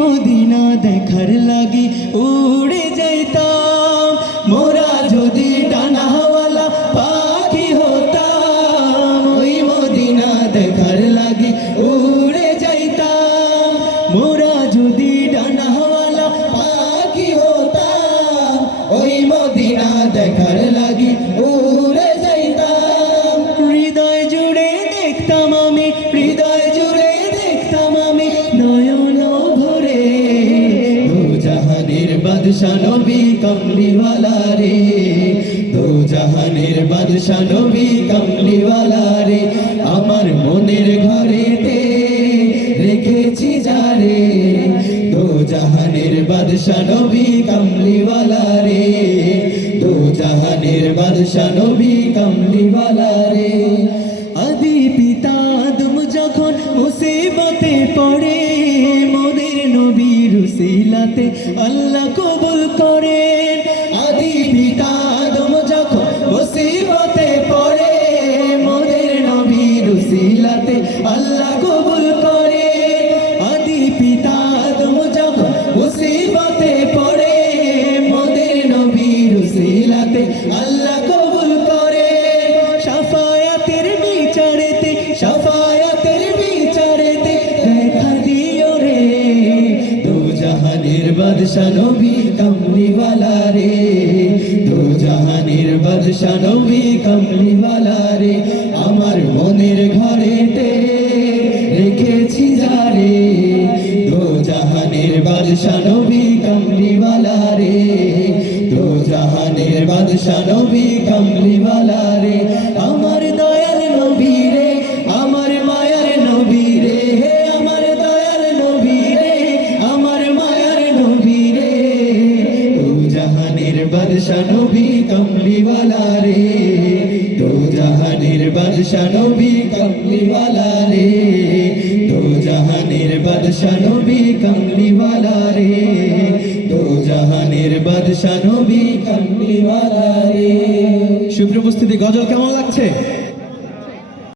Medina দেখার লাগি উড়ে যাইতাম মোরা যদি ডানাওয়ালা পাখি হতাম। ওই মদিনা দেখার লাগি উড়ে যাইতাম মোরা যদি ডানাওয়ালা পাখি হতাম। ওই মদিনা দেখার লাগি উড়ে যাইতাম। হৃদয় জুড়ে দেখতাম আমি, হৃদয় জুড়ে দেখতাম আমি নয়ন ভরে দো জাহানের বাদশা নবী কমলিওয়ালা রে। দো জাহানের বাদশা নবী কমলিওয়ালা রে। আমার মনের ঘরেতে রেখেছি যারে দো জাহানের বাদশা নবী কমলিওয়ালা রে। দো জাহানের বাদশা নবী কমলিওয়ালা রে। আদি পিতা আদম যখন মুসিবতে পড়ে মোদের নবীর উসিলাতে আল্লাহ কবুল করেন। আদি পিতা আদম যখন মুসিবতে পড়ে মোদের নবীর উসিলাতে আল্লাহ কবুল করেন। আদি পিতা আদম যখন মুসিবতে পড়ে মোদের নবীর উসিলাতে আল্লাহ কবুল করেন। শাফায়াতের বিচারেতে, শাফায়াতের বিচারেতে দেখা দিও রে দো জাহানের বাদশা নবী কমলিওয়ালা রে। দো জাহানের বাদশা নবী কমলিওয়ালা রে। আমার মনের ঘরেতে রেখেছি যারে দো জাহানের বাদশা নবী কমলিওয়ালা রে। দো জাহানের বাদশা নবী কমলিওয়ালা রে। আমার দয়াল নবী রে, আমার মায়ার নবী রে, আমার দয়াল নবী রে, আমার মায়ার নবী রে। দো জাহানের বাদশা নবী কমলিওয়ালা রে। দো জাহানের বাদশা নবী কমলিওয়ালা রে। দো জাহানের বাদশা নবী কমলিওয়ালা রে। দো জাহানের বাদশা নবী কমলিওয়ালা রে। সুপ্রিয় উপস্থিতি, গজল কেমন লাগছে?